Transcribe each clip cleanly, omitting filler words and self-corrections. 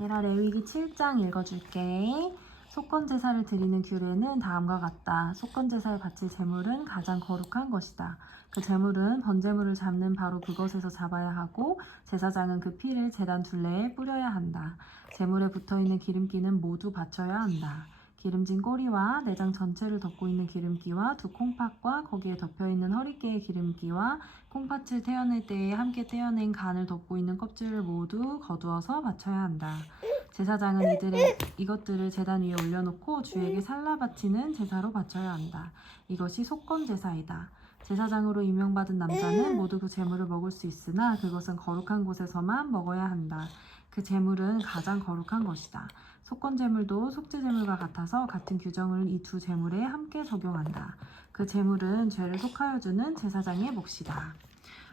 얘라 레위기 7장 읽어줄게. 속건제사를 드리는 규례는 다음과 같다. 속건제사에 바칠 제물은 가장 거룩한 것이다. 그 제물은 번제물을 잡는 바로 그것에서 잡아야 하고 제사장은 그 피를 제단 둘레에 뿌려야 한다. 제물에 붙어있는 기름기는 모두 바쳐야 한다. 기름진 꼬리와 내장 전체를 덮고 있는 기름기와 두 콩팥과 거기에 덮여있는 허리깨의 기름기와 콩팥을 떼어낼 때에 함께 떼어낸 간을 덮고 있는 껍질을 모두 거두어서 바쳐야 한다. 제사장은 이것들을 제단 위에 올려놓고 주에게 살라 바치는 제사로 바쳐야 한다. 이것이 속건제사이다. 제사장으로 임명받은 남자는 모두 그 제물을 먹을 수 있으나 그것은 거룩한 곳에서만 먹어야 한다. 그 제물은 가장 거룩한 것이다. 속건제물도 속죄제물과 같아서 같은 규정을 이 두 제물에 함께 적용한다. 그 제물은 죄를 속하여 주는 제사장의 몫이다.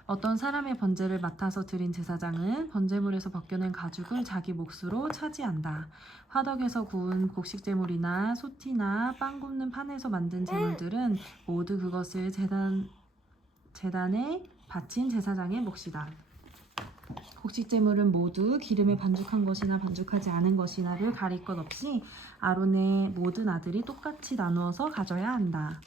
어떤 사람의 번제를 맡아서 드린 제사장은 번제물에서 벗겨낸 가죽을 자기 몫으로 차지한다. 화덕에서 구운 곡식제물이나 소티나 빵 굽는 판에서 만든 제물들은 모두 그것을 제단에 바친 제사장의 몫이다. 곡식제물은 모두 기름에 반죽한 것이나 반죽하지 않은 것이나를 가릴 것 없이 아론의 모든 아들이 똑같이 나누어서 가져야 한다.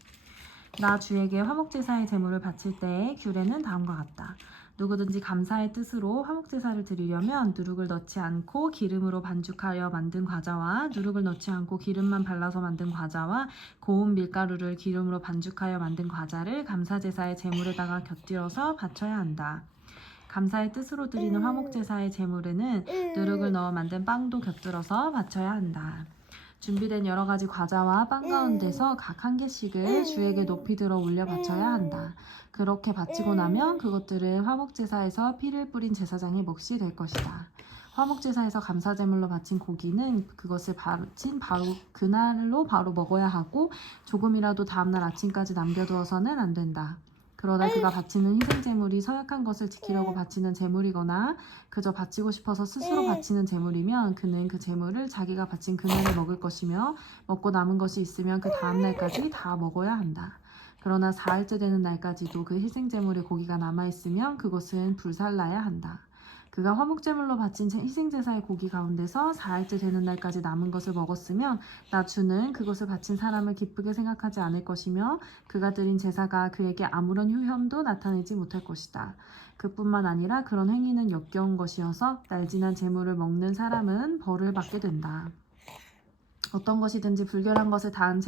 나 주에게 화목제사의 제물을 바칠 때의 규례는 다음과 같다. 누구든지 감사의 뜻으로 화목제사를 드리려면 누룩을 넣지 않고 기름으로 반죽하여 만든 과자와 누룩을 넣지 않고 기름만 발라서 만든 과자와 고운 밀가루를 기름으로 반죽하여 만든 과자를 감사제사의 제물에다가 곁들여서 바쳐야 한다. 감사의 뜻으로 드리는 화목제사의 제물에는 누룩을 넣어 만든 빵도 곁들여서 바쳐야 한다. 준비된 여러 가지 과자와 빵 가운데서 각 한 개씩을 주에게 높이 들어 올려 바쳐야 한다. 그렇게 바치고 나면 그것들은 화목제사에서 피를 뿌린 제사장의 몫이 될 것이다. 화목제사에서 감사제물로 바친 고기는 그것을 바친 바로 그날로 바로 먹어야 하고 조금이라도 다음날 아침까지 남겨두어서는 안 된다. 그러나 그가 바치는 희생제물이 서약한 것을 지키려고 바치는 제물이거나 그저 바치고 싶어서 스스로 바치는 제물이면 그는 그 제물을 자기가 바친 그날에 먹을 것이며 먹고 남은 것이 있으면 그 다음 날까지 다 먹어야 한다. 그러나 4일째 되는 날까지도 그 희생제물의 고기가 남아있으면 그것은 불살라야 한다. 그가 화목제물로 바친 희생제사의 고기 가운데서 4일째 되는 날까지 남은 것을 먹었으면 나 주는 그것을 바친 사람을 기쁘게 생각하지 않을 것이며 그가 드린 제사가 그에게 아무런 효험도 나타내지 못할 것이다. 그뿐만 아니라 그런 행위는 역겨운 것이어서 날지난 제물을 먹는 사람은 벌을 받게 된다. 어떤 것이든지 불결한 것을 다한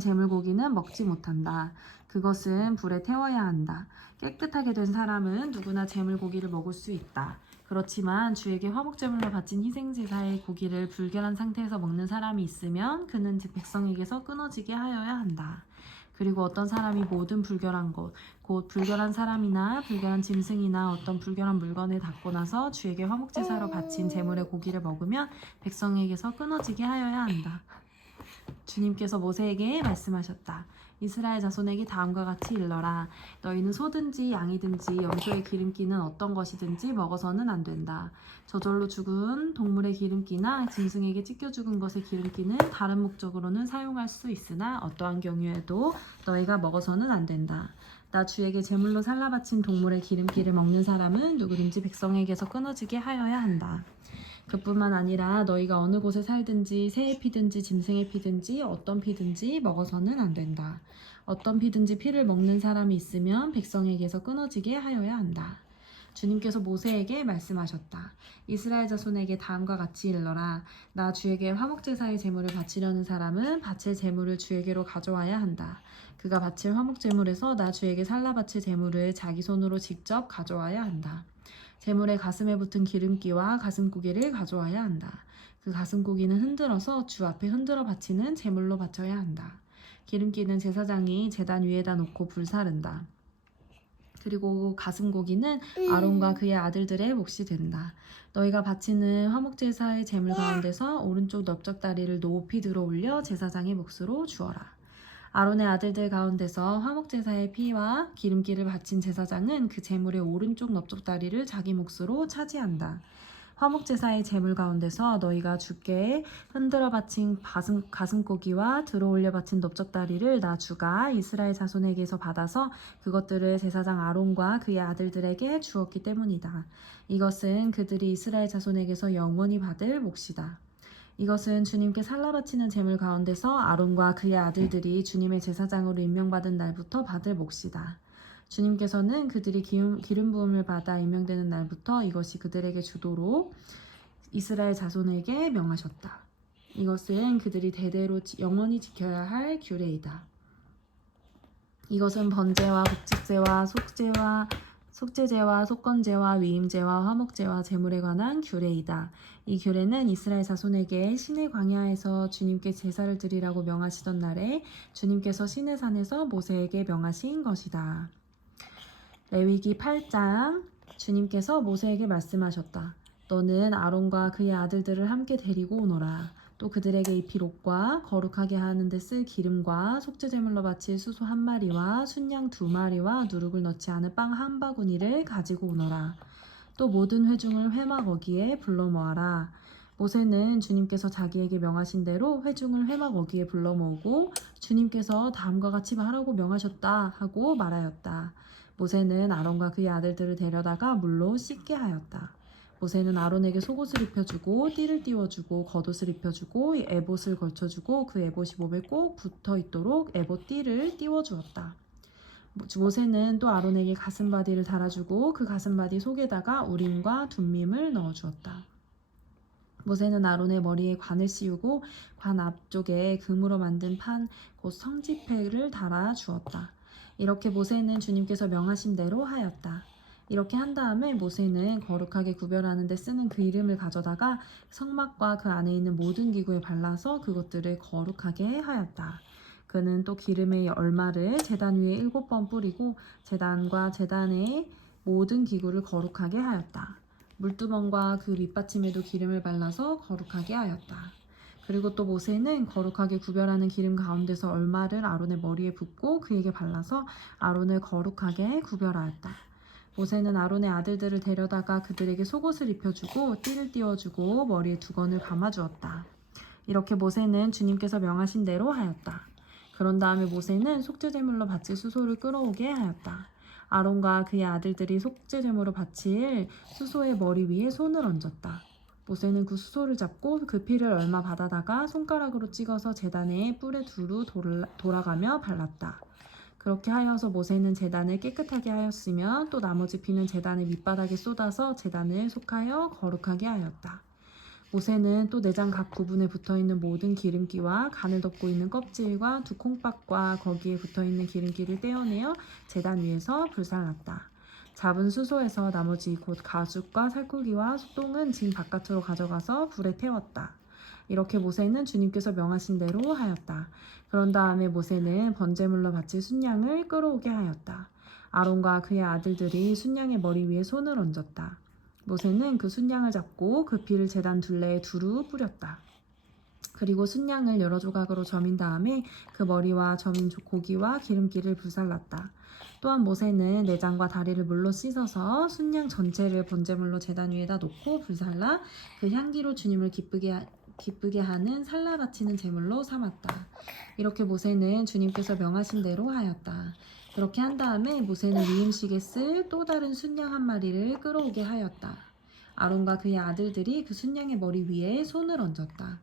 제물고기는 먹지 못한다. 그것은 불에 태워야 한다. 깨끗하게 된 사람은 누구나 제물고기를 먹을 수 있다. 그렇지만 주에게 화목제물로 바친 희생제사의 고기를 불결한 상태에서 먹는 사람이 있으면 그는 백성에게서 끊어지게 하여야 한다. 그리고 어떤 사람이 모든 불결한 것, 곧 불결한 사람이나 불결한 짐승이나 어떤 불결한 물건을 닦고 나서 주에게 화목제사로 바친 제물의 고기를 먹으면 백성에게서 끊어지게 하여야 한다. 주님께서 모세에게 말씀하셨다. 이스라엘 자손에게 다음과 같이 일러라. 너희는 소든지 양이든지 염소의 기름기는 어떤 것이든지 먹어서는 안 된다. 저절로 죽은 동물의 기름기나 짐승에게 찢겨 죽은 것의 기름기는 다른 목적으로는 사용할 수 있으나 어떠한 경우에도 너희가 먹어서는 안 된다. 나 주에게 제물로 살라 바친 동물의 기름기를 먹는 사람은 누구든지 백성에게서 끊어지게 하여야 한다. 그뿐만 아니라 너희가 어느 곳에 살든지 새의 피든지 짐승의 피든지 어떤 피든지 먹어서는 안 된다. 어떤 피든지 피를 먹는 사람이 있으면 백성에게서 끊어지게 하여야 한다. 주님께서 모세에게 말씀하셨다. 이스라엘 자손에게 다음과 같이 일러라. 나 주에게 화목제사의 제물을 바치려는 사람은 바칠 제물을 주에게로 가져와야 한다. 그가 바칠 화목제물에서 나 주에게 살라 바칠 제물을 자기 손으로 직접 가져와야 한다. 제물의 가슴에 붙은 기름기와 가슴고기를 가져와야 한다. 그 가슴고기는 흔들어서 주 앞에 흔들어 바치는 제물로 바쳐야 한다. 기름기는 제사장이 제단 위에다 놓고 불사른다. 그리고 가슴고기는 아론과 그의 아들들의 몫이 된다. 너희가 바치는 화목제사의 제물 가운데서 오른쪽 넓적다리를 높이 들어 올려 제사장의 몫으로 주어라. 아론의 아들들 가운데서 화목제사의 피와 기름기를 바친 제사장은 그 제물의 오른쪽 넓적다리를 자기 몫으로 차지한다. 화목제사의 제물 가운데서 너희가 주께 흔들어 바친 가슴고기와 들어올려 바친 넓적다리를 나 주가 이스라엘 자손에게서 받아서 그것들을 제사장 아론과 그의 아들들에게 주었기 때문이다. 이것은 그들이 이스라엘 자손에게서 영원히 받을 몫이다. 이것은 주님께 살라 바치는 제물 가운데서 아론과 그의 아들들이 주님의 제사장으로 임명받은 날부터 받을 몫이다. 주님께서는 그들이 기름 부음을 받아 임명되는 날부터 이것이 그들에게 주도록 이스라엘 자손에게 명하셨다. 이것은 그들이 대대로 영원히 지켜야 할 규례이다. 이것은 번제와 곡식제와 속죄제와 속건제와 위임제와 화목제와 제물에 관한 규례이다. 이 규례는 이스라엘 자손에게 시내 광야에서 주님께 제사를 드리라고 명하시던 날에 주님께서 시내산에서 모세에게 명하신 것이다. 레위기 8장 주님께서 모세에게 말씀하셨다. 너는 아론과 그의 아들들을 함께 데리고 오너라. 또 그들에게 입힐 옷과 거룩하게 하는 데 쓸 기름과 속죄제물로 바칠 수소 1마리와 순양 2마리와 누룩을 넣지 않은 빵 1바구니를 가지고 오너라. 또 모든 회중을 회막 어귀에 불러 모아라. 모세는 주님께서 자기에게 명하신 대로 회중을 회막 어귀에 불러 모으고 주님께서 다음과 같이 하라고 명하셨다 하고 말하였다. 모세는 아론과 그의 아들들을 데려다가 물로 씻게 하였다. 모세는 아론에게 속옷을 입혀주고 띠를 띄워주고 겉옷을 입혀주고 에봇을 걸쳐주고 그 에봇이 몸에 꼭 붙어있도록 에봇 띠를 띄워주었다. 모세는 또 아론에게 가슴바디를 달아주고 그 가슴바디 속에다가 우림과 둠밈을 넣어주었다. 모세는 아론의 머리에 관을 씌우고 관 앞쪽에 금으로 만든 판 곧 성지패를 달아주었다. 이렇게 모세는 주님께서 명하신 대로 하였다. 이렇게 한 다음에 모세는 거룩하게 구별하는 데 쓰는 그 이름을 가져다가 성막과 그 안에 있는 모든 기구에 발라서 그것들을 거룩하게 하였다. 그는 또 기름의 얼마를 제단 위에 7번 뿌리고 제단과 제단의 모든 기구를 거룩하게 하였다. 물두멍과 그 밑받침에도 기름을 발라서 거룩하게 하였다. 그리고 또 모세는 거룩하게 구별하는 기름 가운데서 얼마를 아론의 머리에 붓고 그에게 발라서 아론을 거룩하게 구별하였다. 모세는 아론의 아들들을 데려다가 그들에게 속옷을 입혀주고 띠를 띄워주고 머리에 두건을 감아주었다. 이렇게 모세는 주님께서 명하신 대로 하였다. 그런 다음에 모세는 속죄제물로 바칠 수소를 끌어오게 하였다. 아론과 그의 아들들이 속죄제물로 바칠 수소의 머리 위에 손을 얹었다. 모세는 그 수소를 잡고 그 피를 얼마 받아다가 손가락으로 찍어서 제단의 뿔에 두루 돌아가며 발랐다. 그렇게 하여서 모세는 제단을 깨끗하게 하였으며 또 나머지 피는 제단의 밑바닥에 쏟아서 제단을 속하여 거룩하게 하였다. 모세는 또 내장 각 부분에 붙어있는 모든 기름기와 간을 덮고 있는 껍질과 두 콩밥과 거기에 붙어있는 기름기를 떼어내어 제단 위에서 불살랐다. 잡은 수소에서 나머지 곧 가죽과 살코기와 소똥은 진 바깥으로 가져가서 불에 태웠다. 이렇게 모세는 주님께서 명하신 대로 하였다. 그런 다음에 모세는 번제물로 바칠 순양을 끌어오게 하였다. 아론과 그의 아들들이 순양의 머리 위에 손을 얹었다. 모세는 그 순양을 잡고 그 피를 제단 둘레에 두루 뿌렸다. 그리고 순양을 여러 조각으로 저민 다음에 그 머리와 저민 고기와 기름기를 불살랐다. 또한 모세는 내장과 다리를 물로 씻어서 순양 전체를 번제물로 제단 위에다 놓고 불살라 그 향기로 주님을 기쁘게 하는 살라 바치는 제물로 삼았다. 이렇게 모세는 주님께서 명하신 대로 하였다. 그렇게 한 다음에 모세는 위임식에 쓸 또 다른 순양 1마리를 끌어오게 하였다. 아론과 그의 아들들이 그 순양의 머리 위에 손을 얹었다.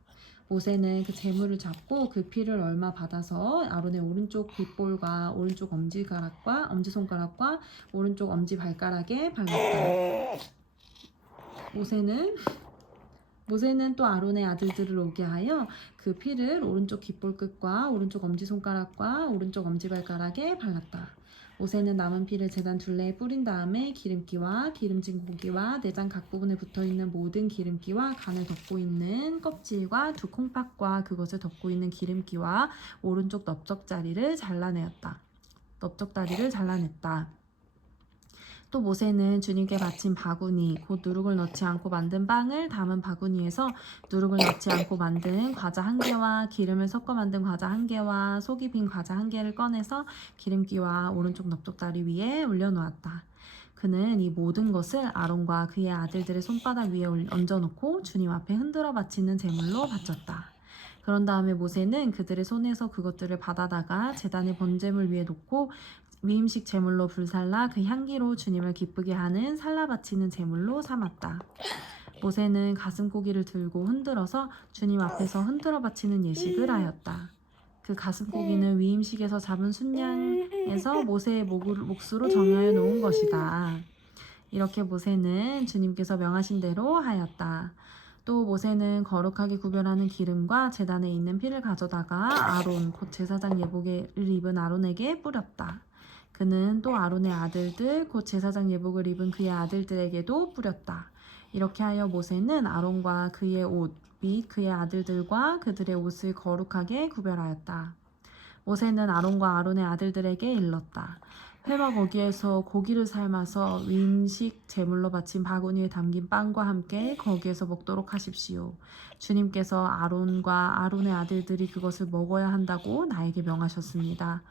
모세는 그 제물을 잡고 그 피를 얼마 받아서 아론의 오른쪽 귓볼과 오른쪽 엄지손가락과 오른쪽 엄지발가락에 발랐다. 모세는 또 아론의 아들들을 오게 하여 그 피를 오른쪽 귓볼 끝과 오른쪽 엄지손가락과 오른쪽 엄지발가락에 발랐다. 모세는 남은 피를 제단 둘레에 뿌린 다음에 기름기와 기름진 고기와 내장 각 부분에 붙어있는 모든 기름기와 간을 덮고 있는 껍질과 두 콩팥과 그것을 덮고 있는 기름기와 오른쪽 넓적다리를 잘라냈다. 또 모세는 주님께 바친 바구니 곧 누룩을 넣지 않고 만든 빵을 담은 바구니에서 누룩을 넣지 않고 만든 과자 1개와 기름을 섞어 만든 과자 1개와 속이 빈 과자 1개를 꺼내서 기름기와 오른쪽 넓적다리 위에 올려놓았다. 그는 이 모든 것을 아론과 그의 아들들의 손바닥 위에 얹어놓고 주님 앞에 흔들어 바치는 제물로 바쳤다. 그런 다음에 모세는 그들의 손에서 그것들을 받아다가 제단의 번제물 위에 놓고 위임식 제물로 불살라 그 향기로 주님을 기쁘게 하는 살라 바치는 제물로 삼았다. 모세는 가슴고기를 들고 흔들어서 주님 앞에서 흔들어 바치는 예식을 하였다. 그 가슴고기는 위임식에서 잡은 순양에서 모세의 몫으로 정하여 놓은 것이다. 이렇게 모세는 주님께서 명하신 대로 하였다. 또 모세는 거룩하게 구별하는 기름과 제단에 있는 피를 가져다가 아론 곧 제사장 예복을 입은 아론에게 뿌렸다. 그는 또 아론의 아들들 곧 제사장 예복을 입은 그의 아들들에게도 뿌렸다. 이렇게 하여 모세는 아론과 그의 옷 및 그의 아들들과 그들의 옷을 거룩하게 구별하였다. 모세는 아론과 아론의 아들들에게 일렀다. 회막 거기에서 고기를 삶아서 위임식 제물로 바친 바구니에 담긴 빵과 함께 거기에서 먹도록 하십시오. 주님께서 아론과 아론의 아들들이 그것을 먹어야 한다고 나에게 명하셨습니다.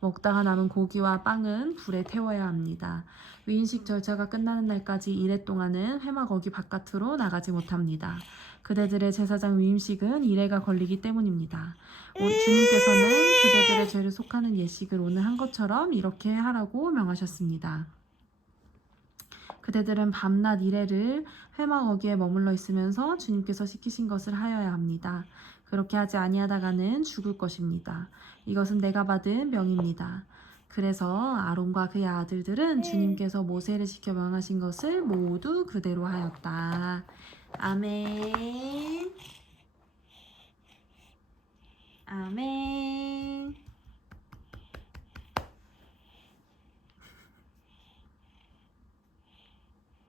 먹다가 남은 고기와 빵은 불에 태워야 합니다. 위임식 절차가 끝나는 날까지 이래 동안은 회막 거기 바깥으로 나가지 못합니다. 그대들의 제사장 위임식은 이래가 걸리기 때문입니다. 주님께서는 그대들의 죄를 속하는 예식을 오늘 한 것처럼 이렇게 하라고 명하셨습니다. 그대들은 밤낮 이래를 회막 어귀에 머물러 있으면서 주님께서 시키신 것을 하여야 합니다. 그렇게 하지 아니하다가는 죽을 것입니다. 이것은 내가 받은 명입니다. 그래서 아론과 그의 아들들은 주님께서 모세를 시켜 명하신 것을 모두 그대로 하였다. 아멘.